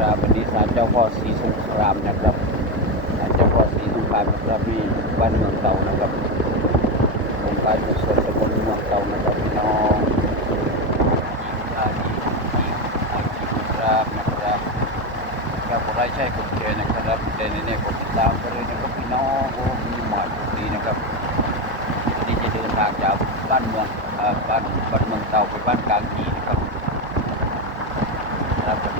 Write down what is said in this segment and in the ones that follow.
ครับวันนี้ศาลเจ้าพ่อศรีสงครามนะครับศาลเจ้าพ่อศรีสงครามนะครับที่บ้านเมืองเก่านะครับองค์การกุศลตำบลเมืองเก่านะครับพี่น้องอาดีอาดีครับนะครับครับผมได้ใช้กดแชร์นะครับแต่ในนี้กดติดตามไปเลยนะครับพี่น้องโอ้มีหมายดีนะครับวันนี้จะเดินทางจากบ้านเมืองบ้านบ้านเมืองเก่าไปบ้านกลางกีนะครับรับบรรยากาศของบ้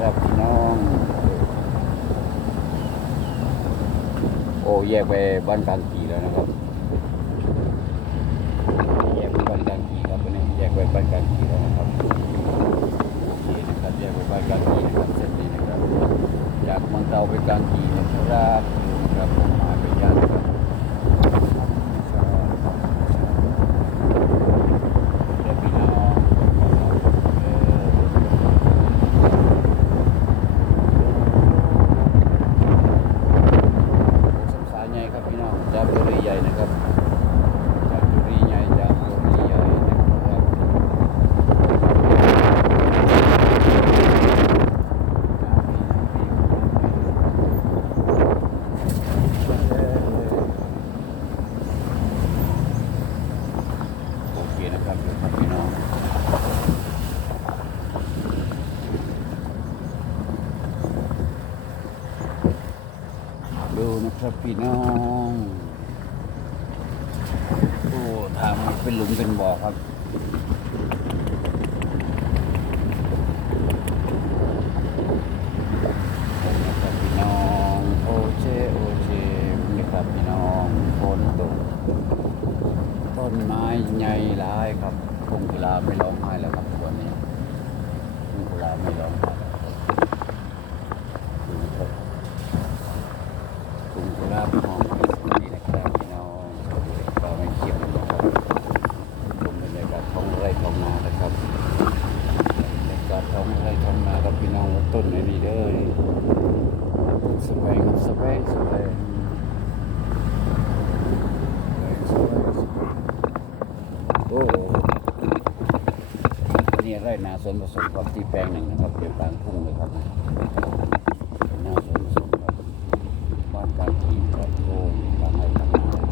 ครับพี่น้อง โอ้แยกไปบ้านกลางกีแล้วนะครับ แยกไปบ้านกลางกีครับวันนี้แยกไปบ้านกลางกีแล้วนะครับโอเคนะครับแยกไปบ้านกลางกีนะครับเส้นนี้นะครับ จากมังเตาไปกลางกีนะครับดูนะครับผมมาไปย่านนะครับเดี๋ยวพี่น้องเออสงสารใหญ่ครับพี่น้อง จากบุรีใหญ่นะครับจากบุรีใหญ่จากบุรีใหญ่นะครับ โอเคนะครับเดี๋ยวครับพี่น้อง ดูนะครับพี่น้องโอ้ทางมันเป็นหลุมเป็นบ่อครับ้นะครับพี่น้องโอเชโอเชนะครับพี่น้องฝนตกต้นไม้ใหญ่หลายครับคงกุลาไม่ร้องไห้แล้วครับตัวนี้ทุ่งกุลาไม่ร้องไห้แล้วครับดูนะครับทุ่งกุหลาบหอมนี่นะครับพี่น้องก็ไม่เขียวนะครับชมบรรยากาศท้องไร่ท้องนานะครับบรรยากาศท้องไร่ท้องนาครับพี่น้องต้นไอ้นี่เด้อ ต้นสแวงครับสแวงสแวงสแวงสแวงสแวงโอ้นี่ไร่นาสวนผสมกับที่แปลงหนึ่งนะครับเดียวกลางทุ่งเลยครับนาสวนผสมครับบ้านกลางทีครับโอ้ยกลางไรกลางนาครับ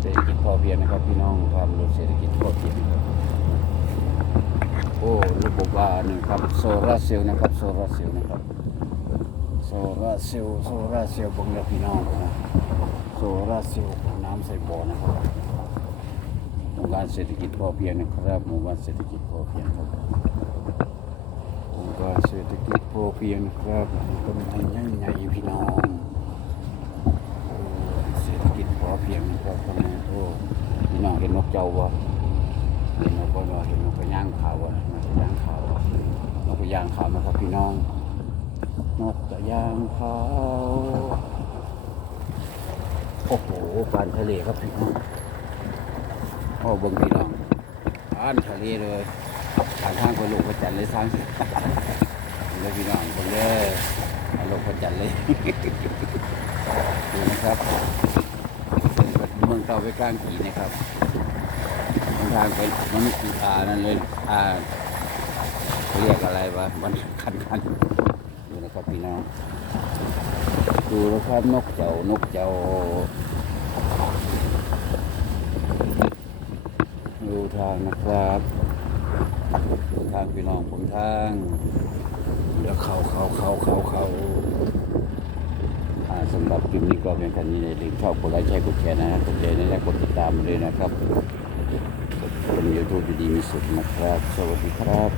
เศรษฐกิจพอเพียงนะครับพี่น้องความรู้เศรษฐกิจพอเพียงครับโอ้ระบบว่าหนึ่งครับโซลาร์เซลล์นะครับโซลาร์เซลล์นะครับ โซลาเซลโซลาเซลล์ผมและพี่น้องนะโซลาเซลล์น้ำใส่บ่อนะครับหมู่บ้านเศรษฐกิจพอเพียงนะครับหมู่บ้านเศรษฐกิจพอเพียงครับหมู่บ้านเศรษฐกิจพอเพียงนะครับต้นไม้ใหญ่ๆพี่น้องโอ้เศรษฐกิจพอเพียงนะครับคนนี้โอ้พี่น้องเห็นนกเจ้าวะเห็นนกก็ว่าเห็นนกกระย่างขาวอะนกย่างขาวนกกระย่างขาวนะครับพี่น้อง นกกระย่างขาวโอ้โหปานทะเลครับพี่น้องโอ้เบิ่งพี่น้องอ่านทะเลเลยทางทางไปลงพระจันทร์เลยทางเลยพี่น้องคนเลยมาลงพระจันทร์เลยดูนะครับเมืองเก่าไปกลางขี่นะครับทางไปมันอ่านั่นเลยอ่าเรียกอะไรวะมันคันคันๆดู นะครับพี่น้องดูนะครับนกเจ้านกเจ้าดูทางนะครับดูทางพี่น้องผมทางเดี๋ยวเขาเขาเขาเขาเขาสำหรับคลิปนี้ก็เป็นแค่นี้เลยลืมชอบกดไลค์แชร์กดแชร์นะครับกดเลยนะและกดติดตามเลยนะครับคนยูทูบดีมีสุดนะครับ สวัสดีครับ